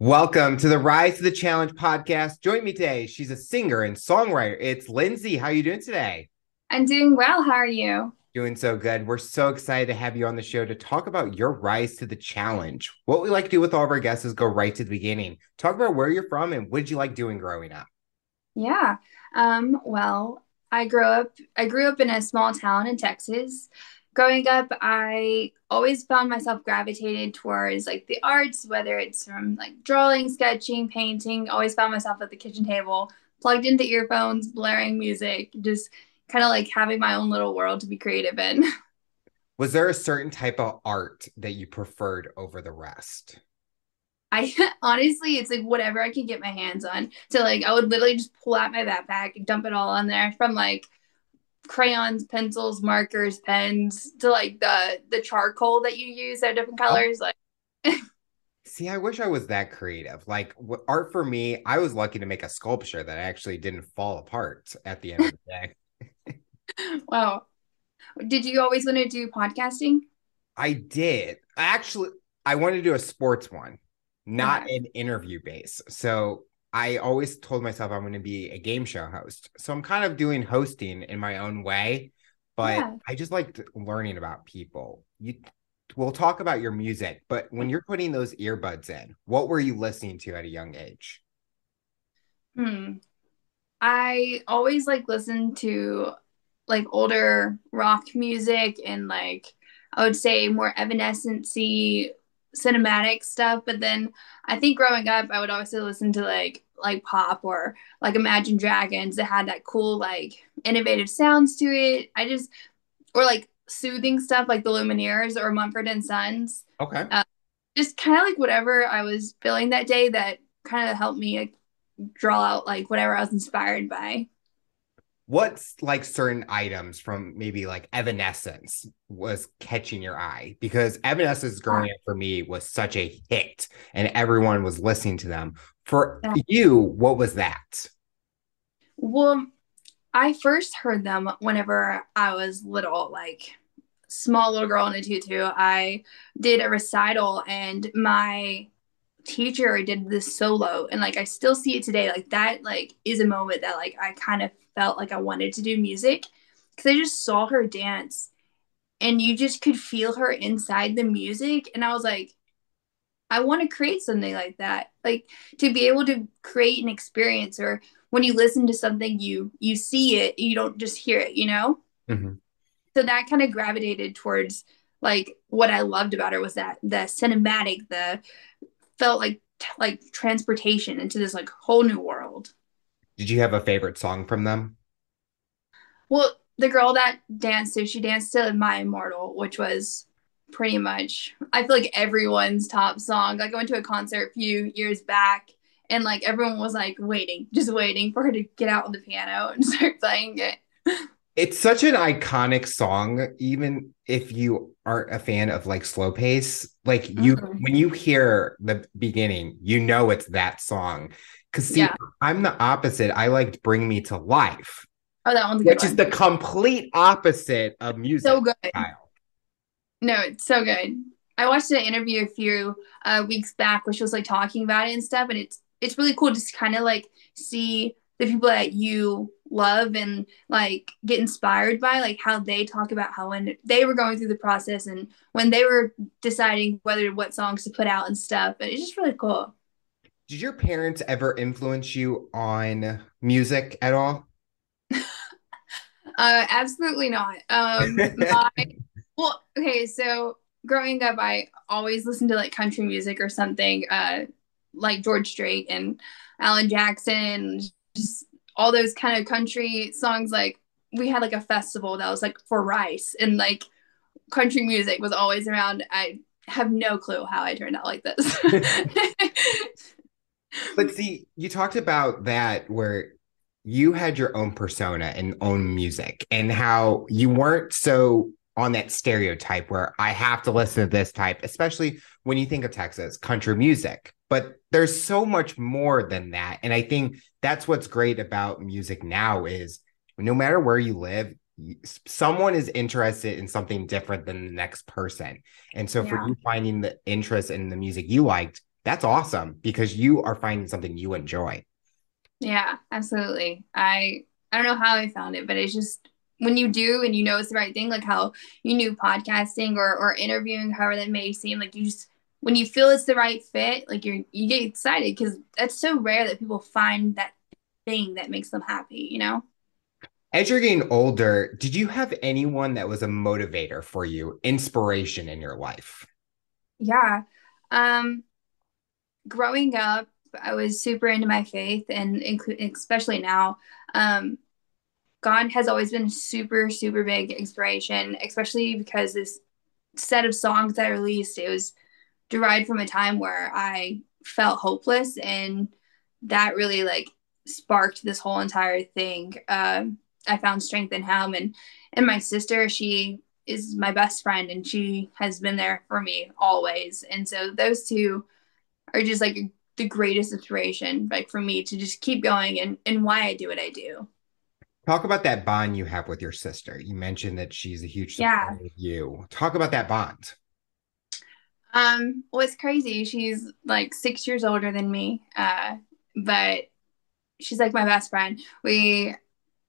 Welcome to the Rise to the Challenge podcast. Join me today. She's a singer and songwriter. It's Lindsey. How are you doing today? I'm doing well. How are you? Doing so good. We're so excited to have you on the show to talk about your rise to the challenge. What we like to do with all of our guests is go right to the beginning. Talk about where you're from and what did you like doing growing up? Yeah. Well, I grew up in a small town in Texas. Growing up, I always found myself gravitated towards like the arts, whether it's from like drawing, sketching, painting. Always found myself at the kitchen table, plugged into earphones, blaring music, just kind of like having my own little world to be creative in. Was there a certain type of art that you preferred over the rest? I honestly, it's like whatever I can get my hands on. So like, I would literally just pull out my backpack and dump it all on there, from like crayons, pencils, markers, pens to like the charcoal that you use that are different Oh, colors. Like, see, I wish I was that creative. Like art for me, I was lucky to make a sculpture that actually didn't fall apart at the end of the day. wow. Did you always want to do podcasting? I did. I wanted to do a sports one, not Okay. an interview base. So I always told myself I'm going to be a game show host. So I'm kind of doing hosting in my own way, but Yeah. I just liked learning about people. We'll talk about your music, but when you're putting those earbuds in, what were you listening to at a young age? Hmm. I always like listen to like older rock music and like I would say more evanescency cinematic stuff. But then I think growing up I would also listen to like pop or like Imagine Dragons that had that cool like innovative sounds to it. I just or like soothing stuff like the Lumineers or Mumford and Sons. Okay. Uh, just kind of like whatever I was feeling that day that kind of helped me like, draw out like whatever I was inspired by. What's like certain items from maybe like Evanescence was catching your eye? Because Evanescence growing up for me was such a hit and everyone was listening to them. For Yeah. you, what was that? Well, I first heard them whenever I was little, like small little girl in a tutu. I did a recital and my teacher did this solo and like I still see it today. Like that like is a moment that like I kind of felt like I wanted to do music because I just saw her dance and you just could feel her inside the music and I was like I want to create something like that. Like to be able to create an experience or when you listen to something you see it, you don't just hear it, you know? Mhm. So that kind of gravitated towards like what I loved about her was that the cinematic, the felt like transportation into this like whole new world. Did you have a favorite song from them? Well, the girl that danced to, she danced to My Immortal, which was pretty much I feel like everyone's top song. Like I went to a concert a few years back and like everyone was like waiting, just waiting for her to get out on the piano and start playing it. It's such an iconic song, even if you aren't a fan of like slow pace. Like Mm-hmm. when you hear the beginning, you know it's that song. Because see, Yeah. I'm the opposite. I liked Bring Me to Life, Oh, that one's a good which is one. the complete opposite of music So good. style. No, it's so good. I watched an interview a few weeks back where she was like talking about it and stuff, and it's really cool just kind of like see the people that you love and like get inspired by, like how they talk about how when they were going through the process and when they were deciding whether what songs to put out and stuff. And it's just really cool. Did your parents ever influence you on music at all? Absolutely not. Well, okay, so growing up, I always listened to like country music or something, like George Strait and Alan Jackson, just all those kind of country songs. Like we had like a festival that was like for rice, and like country music was always around. I have no clue how I turned out like this. But see, you talked about that where you had your own persona and own music and how you weren't so on that stereotype where I have to listen to this type, especially when you think of Texas, country music. But there's so much more than that. And I think that's what's great about music now is no matter where you live, someone is interested in something different than the next person. And so for Yeah. you finding the interest in the music you liked, That's awesome because you are finding something you enjoy. Yeah, absolutely. I don't know how I found it, but it's just when you do and you know it's the right thing, like how you knew podcasting or interviewing, however that may seem, like you just when you feel it's the right fit, like you get excited because that's so rare that people find that thing that makes them happy, you know? As you're getting older, did you have anyone that was a motivator for you, inspiration in your life? Yeah. Um, Growing up, I was super into my faith and especially now. Um, God has always been super, super big inspiration, especially because this set of songs I released, it was derived from a time where I felt hopeless, and that really like sparked this whole entire thing. I found strength in him, and my sister, she is my best friend, and she has been there for me always. And so those two are just like the greatest inspiration, like for me to just keep going and why I do what I do. Talk about that bond you have with your sister. You mentioned that she's a huge Yeah. supporter of you. Talk about that bond. Well, it's crazy. She's like 6 years older than me. But she's like my best friend. We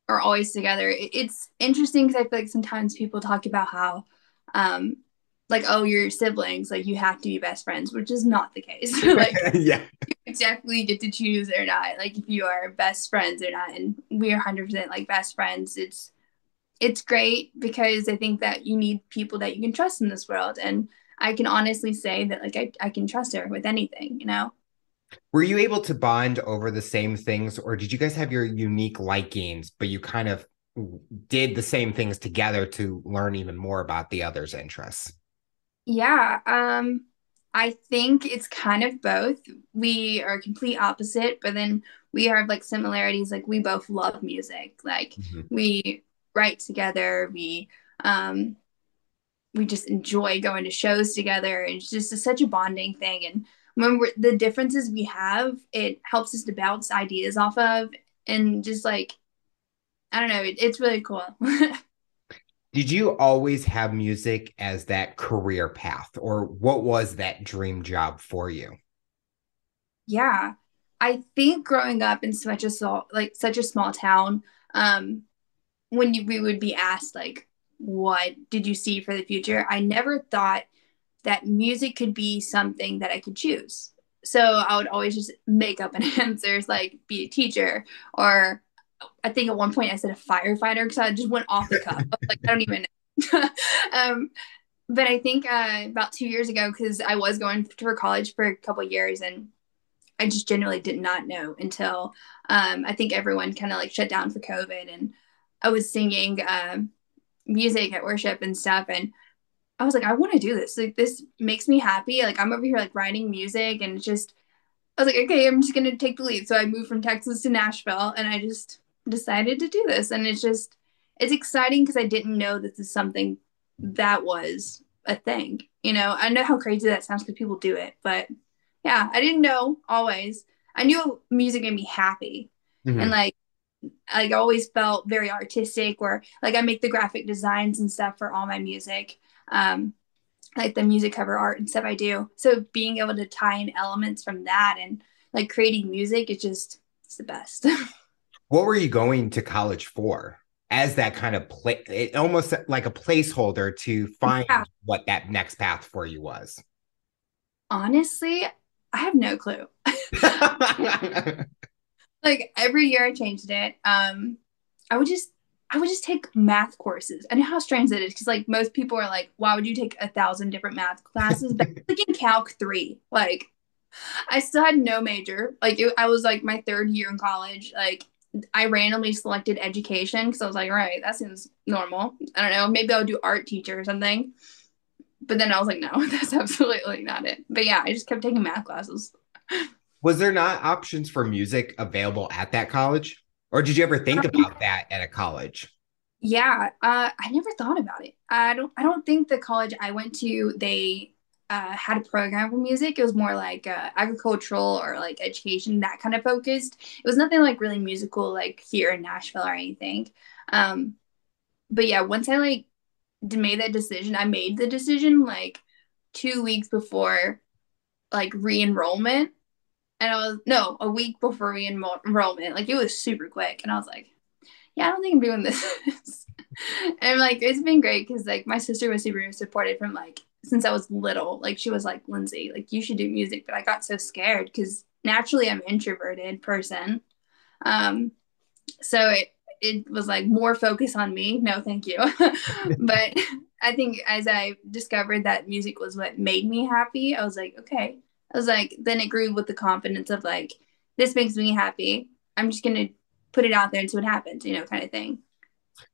are always together. It's interesting because I feel like sometimes people talk about how, um, like, oh, you're siblings, like you have to be best friends, which is not the case. Like, Yeah. you definitely get to choose or not. Like, if you are best friends or not, and we are 100% like best friends. It's great because I think that you need people that you can trust in this world, and I can honestly say that like I can trust her with anything, you know. Were you able to bond over the same things, or did you guys have your unique likings, but you kind of did the same things together to learn even more about the other's interests? Yeah, I think it's kind of both. We are complete opposite, but then we have like similarities. Like we both love music. Like Mhm. we write together. We just enjoy going to shows together. It's just such a bonding thing. And when the differences we have, it helps us to bounce ideas off of, and just like I don't know, it's really cool. Did you always have music as that career path, or what was that dream job for you? Yeah, I think growing up in such a small town, when we would be asked like, "What did you see for the future?" I never thought that music could be something that I could choose. So I would always just make up an answers like be a teacher, or I think at one point I said a firefighter because I just went off the cuff. I was like, I don't even know. um, but I think about 2 years ago, because I was going to college for a couple of years, and I just genuinely did not know until I think everyone kind of like shut down for COVID, and I was singing music at worship and stuff, and I was like, I want to do this. Like this makes me happy. Like I'm over here like writing music, and it's just I was like, okay, I'm just gonna take the lead. So I moved from Texas to Nashville, and I just decided to do this, and it's exciting because I didn't know this is something that was a thing. You know, I know how crazy that sounds because people do it, but yeah, I didn't know always. I knew music made me happy, and Mhm. like I always felt very artistic. Where like I make the graphic designs and stuff for all my music. Um, like the music cover art and stuff I do. So being able to tie in elements from that and like creating music, it's the best. What were you going to college for? As that kind of play, it almost like a placeholder to Yeah, find what that next path for you was. honestly, I have no clue. Like every year I changed it. I would just I would just take math courses. I know how strange that is because like most people are like, why would you take 1,000 different math classes? But like in Calc 3, like I still had no major. I was like my third year in college. Like I randomly selected education because I was like, all right, that seems normal. I don't know, maybe I'll do art teacher or something. But then I was like, no, that's absolutely not it. But yeah, I just kept taking math classes. Was there not options for music available at that college? Or did you ever think about that at a college? Yeah, I never thought about it. I don't think the college I went to they had a program for music. It was more like agricultural or like education, that kind of focused. It was nothing like really musical like here in Nashville or anything. Um, but yeah, once I like made that decision, I made the decision like 2 weeks before like re-enrollment, and I was no a week before re-enrollment. Like it was super quick, and I was like, yeah, I don't think I'm doing this. And like it's been great because like my sister was super supportive from like since I was little. Like she was like, Lindsey, like you should do music, but I got so scared because naturally I'm an introverted person. Um, so it was like more focus on me. No, thank you. But I think as I discovered that music was what made me happy, I was like, okay. I was like, then it grew with the confidence of like, this makes me happy. I'm just gonna put it out there and see what happens, kind of thing.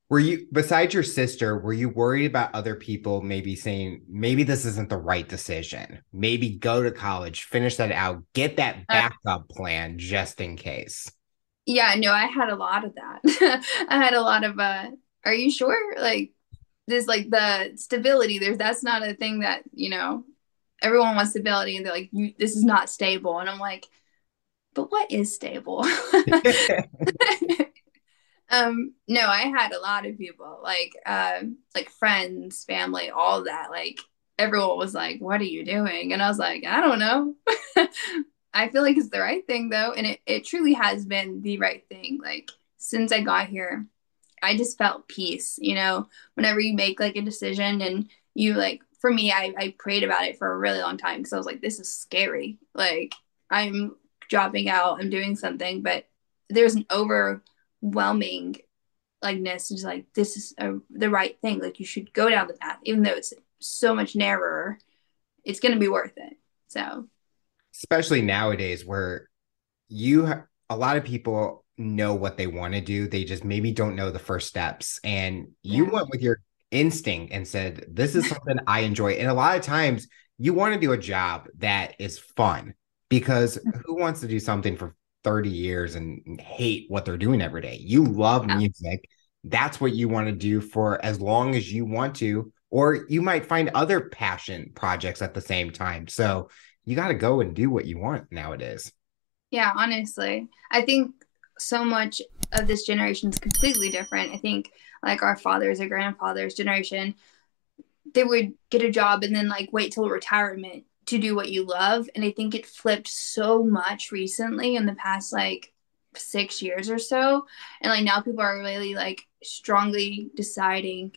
Were you, besides your sister, were you worried about other people maybe saying, maybe this isn't the right decision? Maybe go to college, finish that out, get that backup plan just in case. Yeah, no, I had a lot of that. I had a lot of are you sure? Like this like the stability, that's not a thing that, everyone wants stability and they're like, this is not stable. And I'm like, but what is stable? No, I had a lot of people like friends, family, all that. Like everyone was like, what are you doing? And I was like, I don't know. I feel like it's the right thing though. And it truly has been the right thing. Like since I got here, I just felt peace, whenever you make like a decision and you like, for me, I prayed about it for a really long time because I was like, this is scary. Like I'm dropping out, I'm doing something, but there's an overwhelming likeness. It's like, this is the right thing. Like you should go down the path, even though it's so much narrower, it's going to be worth it. So Especially nowadays where a lot of people know what they want to do. They just maybe don't know the first steps. And you yeah, went with your instinct and said, this is something I enjoy. And a lot of times you want to do a job that is fun because who wants to do something for 30 years and hate what they're doing every day? You love yeah, music. That's what you want to do for as long as you want to, or you might find other passion projects at the same time. So you got to go and do what you want nowadays. yeah, honestly, I think so much of this generation is completely different. I think like our fathers or grandfathers generation, they would get a job and then like wait till retirement to do what you love. And I think it flipped so much recently in the past like 6 years or so. And like now people are really like strongly deciding,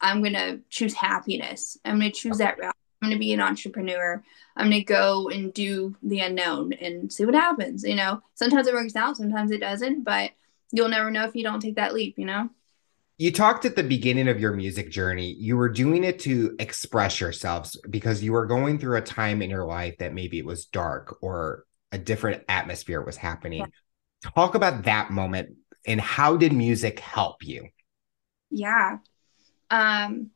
I'm gonna choose happiness. I'm gonna choose that route. I'm gonna be an entrepreneur. I'm gonna go and do the unknown and see what happens. Sometimes it works out, sometimes it doesn't, but you'll never know if you don't take that leap. You talked at the beginning of your music journey, you were doing it to express yourselves because you were going through a time in your life that maybe it was dark or a different atmosphere was Yeah. happening. Talk about that moment and how did music help you? Yeah. Um,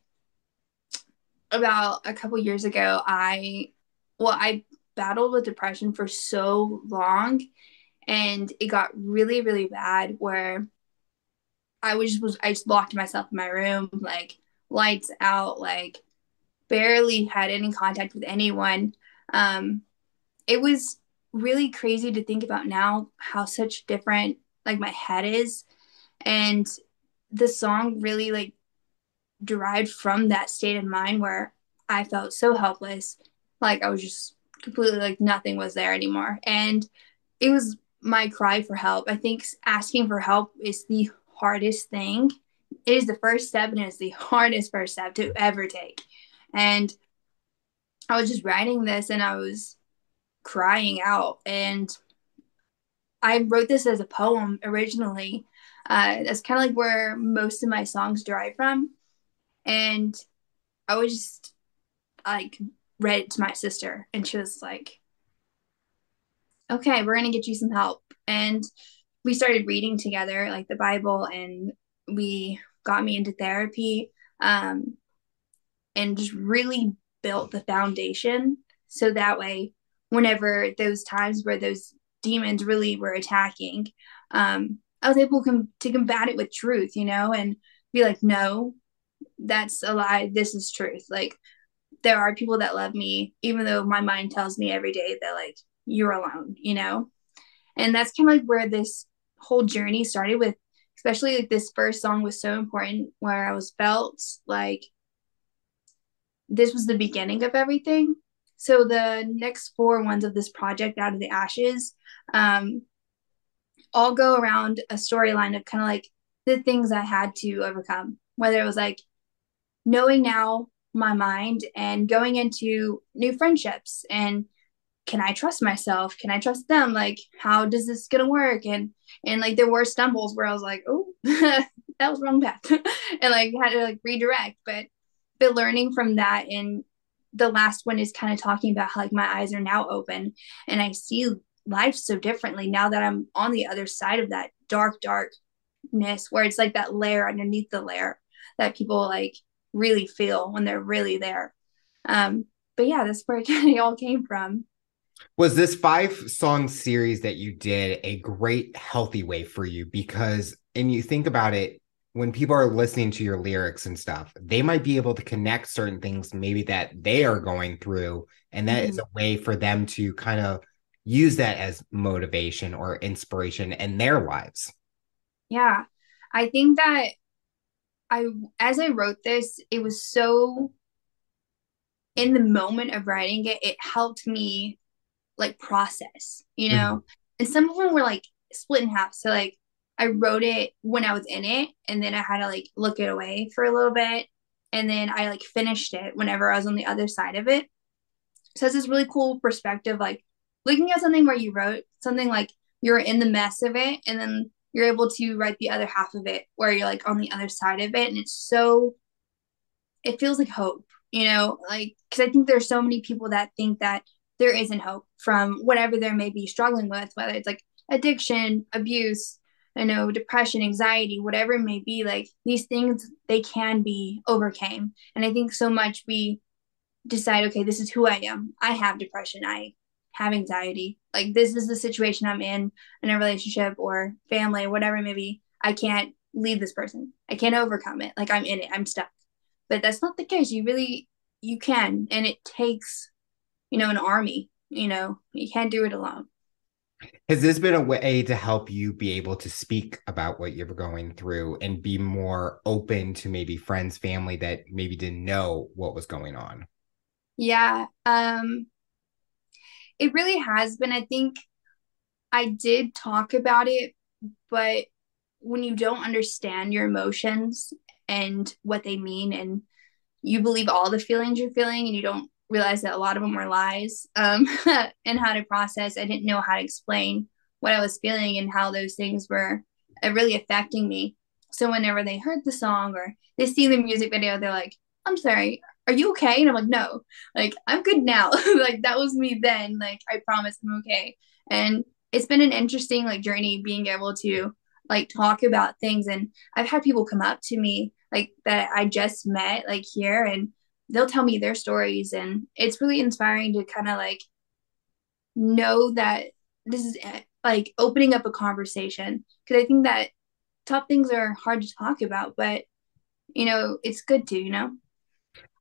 about a couple years ago, I battled with depression for so long, and it got really, really bad where I just locked myself in my room, like lights out, like barely had any contact with anyone. Um, it was really crazy to think about now how such different like my head is, and the song really like derived from that state of mind where I felt so helpless, like I was just completely like nothing was there anymore, and it was my cry for help. I think asking for help is the hardest thing. It is the first step, and it is the hardest first step to ever take. And I was just writing this, and I was crying out, and I wrote this as a poem originally. That's kind of like where most of my songs derive from, and I was just like read it to my sister, and she was like, okay, we're gonna get you some help. And we started reading together like the Bible, and we got me into therapy, um, and just really built the foundation so that way whenever those times where those demons really were attacking, I was able to combat it with truth, and be like, no, that's a lie, this is truth. Like there are people that love me, even though my mind tells me every day that like you're alone. And that's kind of like where this whole journey started with, especially like this first song was so important where I was felt like this was the beginning of everything. So the next four ones of this project, Out of the Ashes, um, all go around a storyline of kind of like the things I had to overcome, whether it was like knowing now my mind and going into new friendships and can I trust myself? Can I trust them? Like, how does this gonna work? And like there were stumbles where I was like, oh, that was wrong path, and like had to like redirect. But learning from that, and the last one is kind of talking about how like my eyes are now open and I see life so differently now that I'm on the other side of that darkness where it's like that layer underneath the layer that people like really feel when they're really there. But yeah, that's where it kind of all came from. Was this 5 song series that you did a great healthy way for you? Because, and you think about it, when people are listening to your lyrics and stuff, they might be able to connect certain things maybe that they are going through. And that is Mm-hmm. a way for them to kind of use that as motivation or inspiration in their lives. Yeah, I think that I as I wrote this, it was so in the moment of writing it, it helped me like process, you Mhm. know? And some of them were like split in half. So like I wrote it when I was in it and then I had to like look it away for a little bit. And then I like finished it whenever I was on the other side of it. So it's this really cool perspective, like looking at something where you wrote something like you're in the mess of it and then you're able to write the other half of it where you're like on the other side of it. And it's so it feels like hope, you know, like because I think there's so many people that think that there isn't hope from whatever they may be struggling with, whether it's like addiction, abuse, I know, depression, anxiety, whatever it may be. Like these things, they can be overcame. And I think so much we decide, okay, this is who I am. I have depression. I have anxiety. Like this is the situation I'm in a relationship or family, whatever it may be. I can't leave this person. I can't overcome it. Like I'm in it. I'm stuck. But that's not the case. You can, and it takes, an army. You can't do it alone. Has this been a way to help you be able to speak about what you're going through and be more open to maybe friends, family that maybe didn't know what was going on? Yeah. It really has been. I think I did talk about it, but when you don't understand your emotions and what they mean, and you believe all the feelings you're feeling, and you don't realize that a lot of them were lies, and how to process, I didn't know how to explain what I was feeling and how those things were really affecting me. So whenever they heard the song or they see the music video, they're like, I'm sorry, are you okay? And I'm like, no, like I'm good now. Like that was me then. Like I promise I'm okay. And it's been an interesting like journey being able to like talk about things. And I've had people come up to me like that I just met like here, and they'll tell me their stories, and it's really inspiring to kind of like know that this is like opening up a conversation, because I think that tough things are hard to talk about, but it's good to.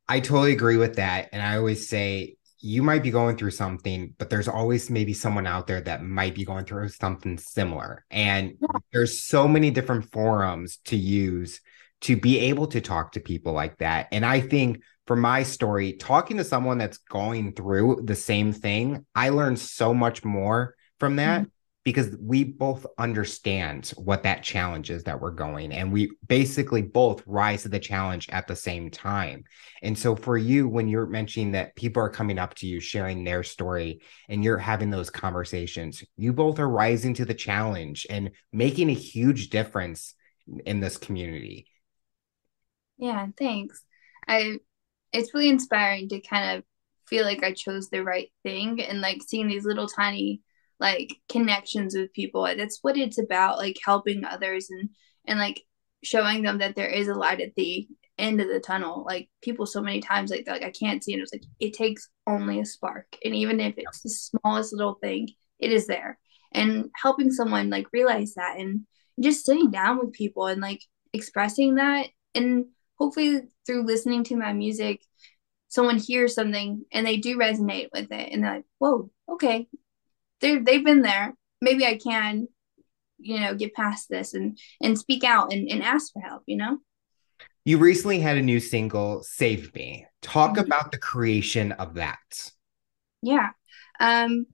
I totally agree with that. And I always say, you might be going through something, but there's always maybe someone out there that might be going through something similar. And there's so many different forums to use to be able to talk to people like that. And I think for my story, talking to someone that's going through the same thing, I learned so much more from Mm-hmm. that because we both understand what that challenge is that we're going, and we basically both rise to the challenge at the same time. And so for you, when you're mentioning that people are coming up to you, sharing their story, and you're having those conversations, you both are rising to the challenge and making a huge difference in this community. Yeah, thanks. I It's really inspiring to kind of feel like I chose the right thing, and like seeing these little tiny like connections with people. That's what it's about, like helping others, and like showing them that there is a light at the end of the tunnel. Like people so many times like I can't see it. It's like it takes only a spark. And even if it's the smallest little thing, it is there. And helping someone like realize that, and just sitting down with people and like expressing that, and hopefully through listening to my music someone hears something and they do resonate with it, and they're like, whoa, okay, they've been there, maybe I can get past this, and speak out, and ask for help. You recently had a new single, Save Me. Talk Mm-hmm. about the creation of that. Yeah. Um,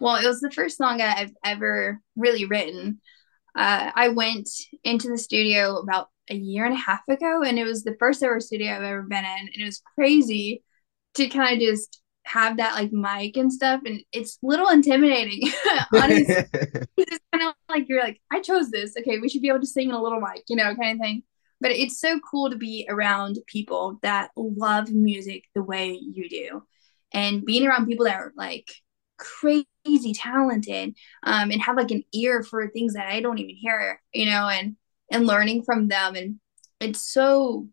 well, it was the first song I've ever really written. I went into the studio about a year and a half ago, and it was the first ever studio I've ever been in. And it was crazy to kind of just have that like mic and stuff. And it's a little intimidating, honestly. It's kind of like you're like, I chose this. Okay, we should be able to sing in a little mic, kind of thing. But it's so cool to be around people that love music the way you do, and being around people that are like crazy talented, and have like an ear for things that I don't even hear, and learning from them. And it's so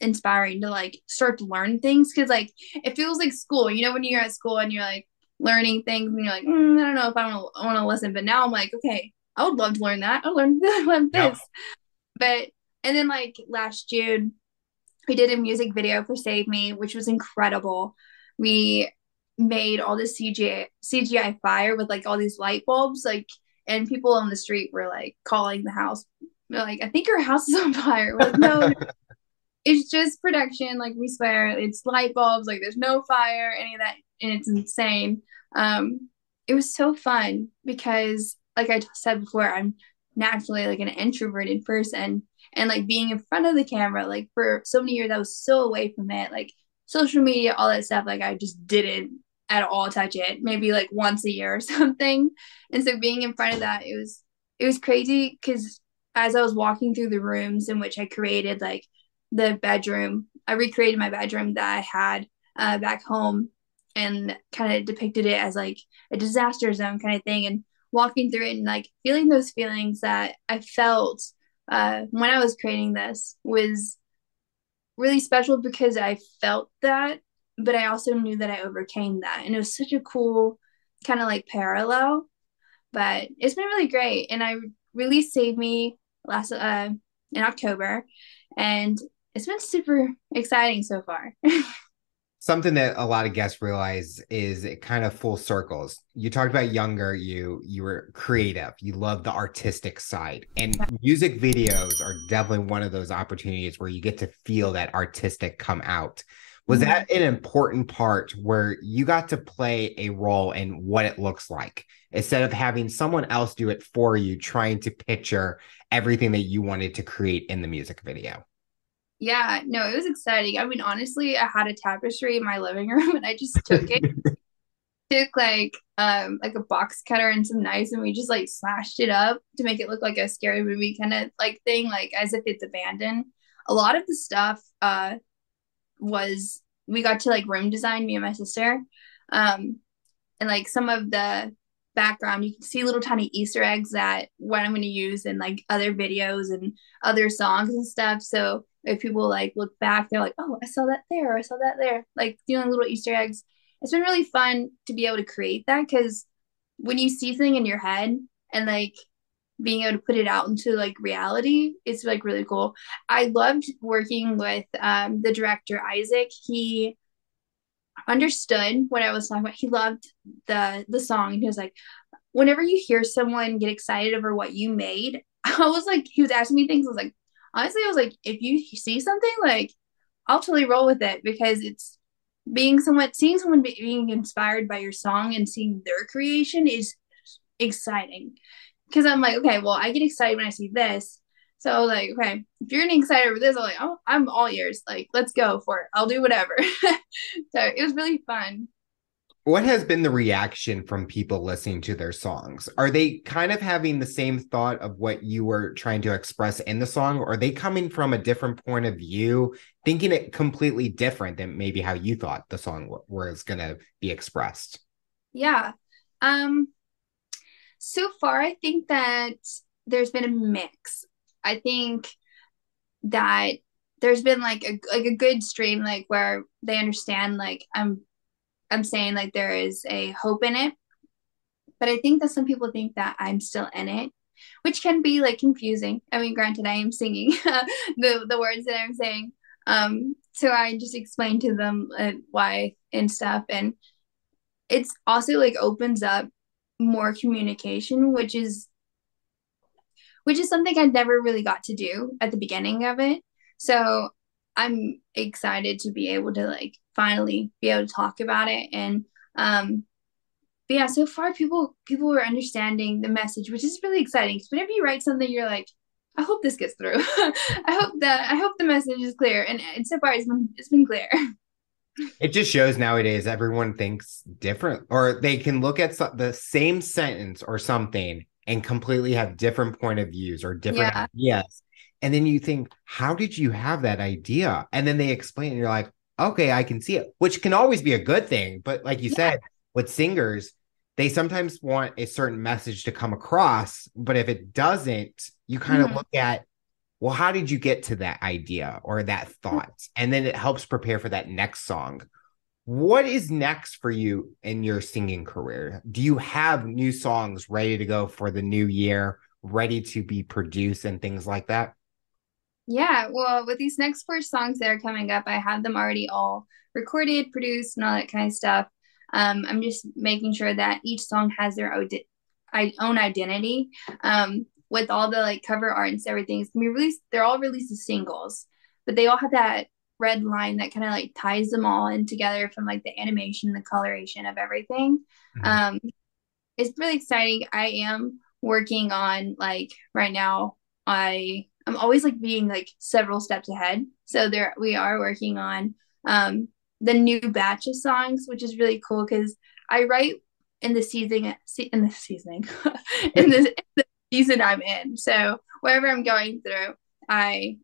inspiring to like start to learn things, because like it feels like school, when you're at school and you're like learning things and you're like, I don't know if I want to listen. But now I'm like, okay, I would love to learn that. I learned Yep. this. But and then like last June we did a music video for Save Me, which was incredible. We made all this CGI fire with like all these light bulbs, like, and people on the street were like calling the house. They're like, I think your house is on fire. We're like, no, no, it's just production. Like, we swear, it's light bulbs. Like, there's no fire, any of that, and it's insane. It was so fun because, like I said before, I'm naturally like an introverted person, and like being in front of the camera, like for so many years, I was so away from it. Like social media, all that stuff, like I just didn't at all touch it. Maybe like once a year or something. And so being in front of that, it was crazy because as I was walking through the rooms in which I created, like the bedroom. I recreated my bedroom that I had back home, and kind of depicted it as like a disaster zone kind of thing, and walking through it and like feeling those feelings that I felt when I was creating this was really special, because I felt that, but I also knew that I overcame that. And it was such a cool kind of like parallel. But it's been really great. And I released Save Me last in October, and it's been super exciting so far. Something that a lot of guests realize is it kind of full circles. You talked about younger, you were creative, you love the artistic side, and music videos are definitely one of those opportunities where you get to feel that artistic come out. Was that an important part where you got to play a role in what it looks like instead of having someone else do it for you, trying to picture everything that you wanted to create in the music video? Yeah, no, it was exciting. I mean, honestly, I had a tapestry in my living room, and I just took like a box cutter and some knives, and we just like slashed it up to make it look like a scary movie kind of like thing, like as if it's abandoned. A lot of the stuff was we got to like room design, me and my sister. And like some of the background, you can see little tiny Easter eggs that what I'm going to use in like other videos and other songs and stuff. So if people like look back, they're like, oh, I saw that there, or I saw that there, like doing little Easter eggs. It's been really fun to be able to create that, because when you see something in your head and like being able to put it out into like reality, it's like really cool. I loved working with the director Isaac. He understood what I was talking about. He loved the song, and he was like, whenever you hear someone get excited over what you made, I was like, he was asking me things. I was like, honestly, I was like, if you see something, like, I'll totally roll with it, because it's seeing someone being inspired by your song and seeing their creation is exciting. Because I'm like, okay, well, I get excited when I see this. So like, okay, if you're getting excited over this, I'm like, oh, I'm all ears. Like, let's go for it. I'll do whatever. So it was really fun. What has been the reaction from people listening to their songs? Are they kind of having the same thought of what you were trying to express in the song? Or are they coming from a different point of view, thinking it completely different than maybe how you thought the song was going to be expressed? Yeah. Um, so far, I think that there's been a mix. I think that there's been like a good stream, like where they understand, like I'm saying like there is a hope in it. But I think that some people think that I'm still in it, which can be like confusing. I mean, granted, I am singing the words that I'm saying. So I just explained to them why and stuff, and it's also like opens up more communication, which is something I never really got to do at the beginning of it. So I'm excited to be able to like finally be able to talk about it. And but yeah, so far people are understanding the message, which is really exciting. Because whenever you write something, you're like, I hope this gets through. I hope the message is clear. And so far it's been clear. It just shows nowadays everyone thinks different, or they can look at the same sentence or something and completely have different point of views or different Yeah. ideas. And then you think, how did you have that idea? And then they explain, and you're like, okay, I can see it, which can always be a good thing. But like you Yeah. said, with singers, they sometimes want a certain message to come across. But if it doesn't, you kind of Mhm. look at, well, how did you get to that idea or that thought? And then it helps prepare for that next song. What is next for you in your singing career? Do you have new songs ready to go for the new year, ready to be produced and things like that? Yeah, well, with these next 4 songs that are coming up, I have them already all recorded, produced, and all that kind of stuff. I'm just making sure that each song has their own identity. With all the like cover art and everything, it's gonna be released. They're all released as singles, but they all have that red line that kind of like ties them all in together from like the animation, the coloration of everything. Mhm. Um, it's really exciting. I am working on like right now. I'm always like being like several steps ahead. So there we are working on the new batch of songs, which is really cool because I write in the season in the seasoning in the season I'm in. So wherever I'm going through, I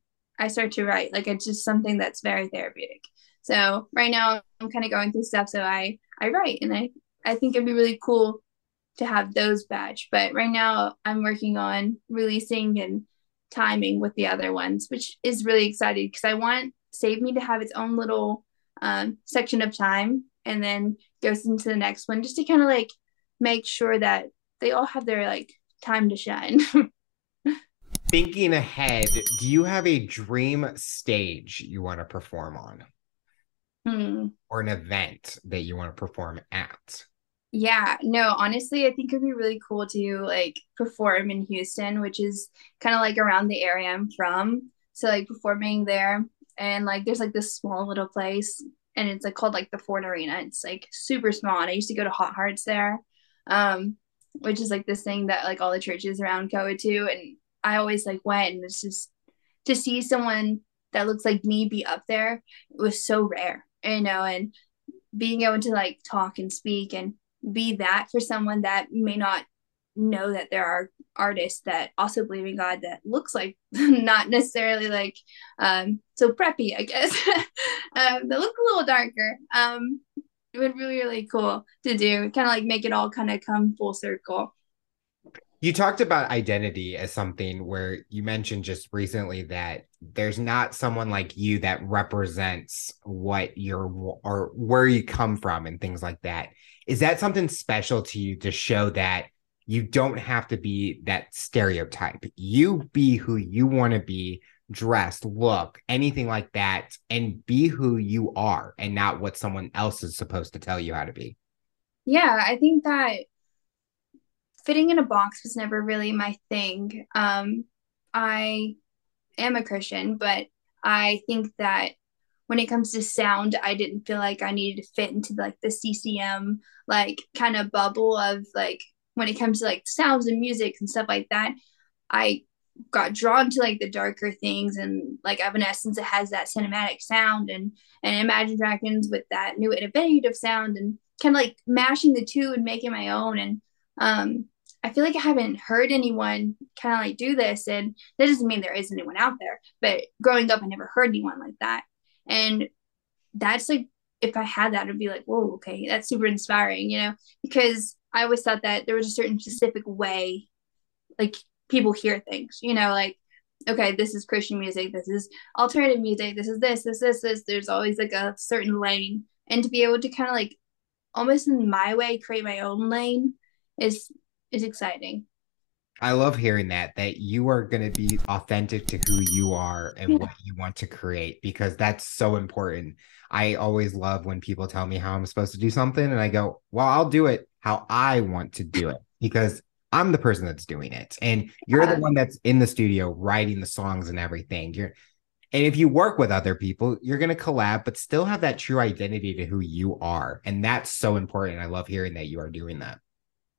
start to write. Like it's just something that's very therapeutic. So right now I'm kind of going through stuff. So I write and I think it'd be really cool to have those batch. But right now I'm working on releasing and timing with the other ones, which is really exciting because I want Save Me to have its own little section of time and then goes into the next one just to kind of like make sure that they all have their like time to shine. Thinking ahead, do you have a dream stage you want to perform on Hmm. or an event that you want to perform at? Yeah, no, honestly, I think it'd be really cool to like perform in Houston, which is kind of like around the area I'm from. So like performing there and like there's like this small little place and it's like called like the Ford Arena. It's like super small and I used to go to Hot Hearts there. Um, which is like this thing that like all the churches around go to and I always like went and it's just to see someone that looks like me be up there, it was so rare, you know, and being able to like talk and speak and be that for someone that may not know that there are artists that also believe in God that looks like not necessarily like so preppy, I guess. That look a little darker. It would be really cool to do, kind of like make it all kind of come full circle. You talked about identity as something where you mentioned just recently that there's not someone like you that represents what you're or where you come from and things like that. Is that something special to you to show that you don't have to be that stereotype? You be who you want to be, dressed, look, anything like that, and be who you are and not what someone else is supposed to tell you how to be. Yeah, I think that fitting in a box was never really my thing. I am a Christian, but I think that when it comes to sound, I didn't feel like I needed to fit into like the CCM like kind of bubble of like when it comes to like sounds and music and stuff like that. I got drawn to like the darker things and like Evanescence, it has that cinematic sound and Imagine Dragons with that new innovative sound and kind of like mashing the two and making my own. And I feel like I haven't heard anyone kind of like do this, and that doesn't mean there isn't anyone out there. But growing up, I never heard anyone like that, and that's like if I had that, it'd be like, whoa, okay, that's super inspiring, you know? Because I always thought that there was a certain specific way like people hear things, you know, like okay, this is Christian music, this is alternative music, this is this. There's always like a certain lane, and to be able to kind of like almost in my way create my own lane is is exciting. I love hearing that you are going to be authentic to who you are and Yeah. what you want to create because that's so important. I always love when people tell me how I'm supposed to do something and I go, "Well, I'll do it how I want to do it because I'm the person that's doing it and you're the one that's in the studio writing the songs and everything. And if you work with other people, you're going to collab, but still have that true identity to who you are. And that's so important. I love hearing that you are doing that.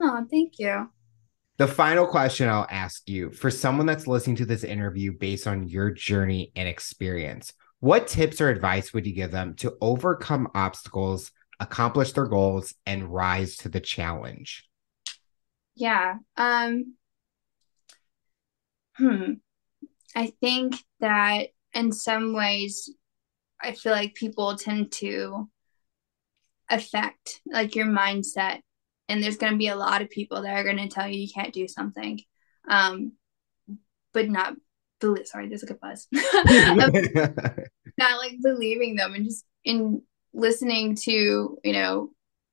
Oh, thank you. The final question I'll ask you, for someone that's listening to this interview based on your journey and experience, what tips or advice would you give them to overcome obstacles, accomplish their goals, and rise to the challenge? Yeah. I think that in some ways, I feel like people tend to affect like your mindset, and there's going to be a lot of people that are going to tell you you can't do something, but not believe. Sorry, there's a good buzz. Not like believing them, and just in listening to,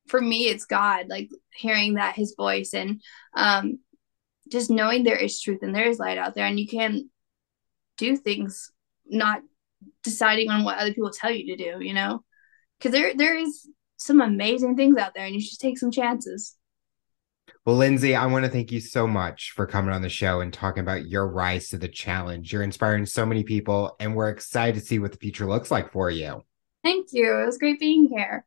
for me it's God, like hearing that his voice, and just knowing there is truth and there is light out there, and you can do things, not deciding on what other people tell you to do, because there is some amazing things out there, and you should take some chances. Well, Lindsey, I want to thank you so much for coming on the show and talking about your rise to the challenge. You're inspiring so many people, and we're excited to see what the future looks like for you. Thank you. It was great being here.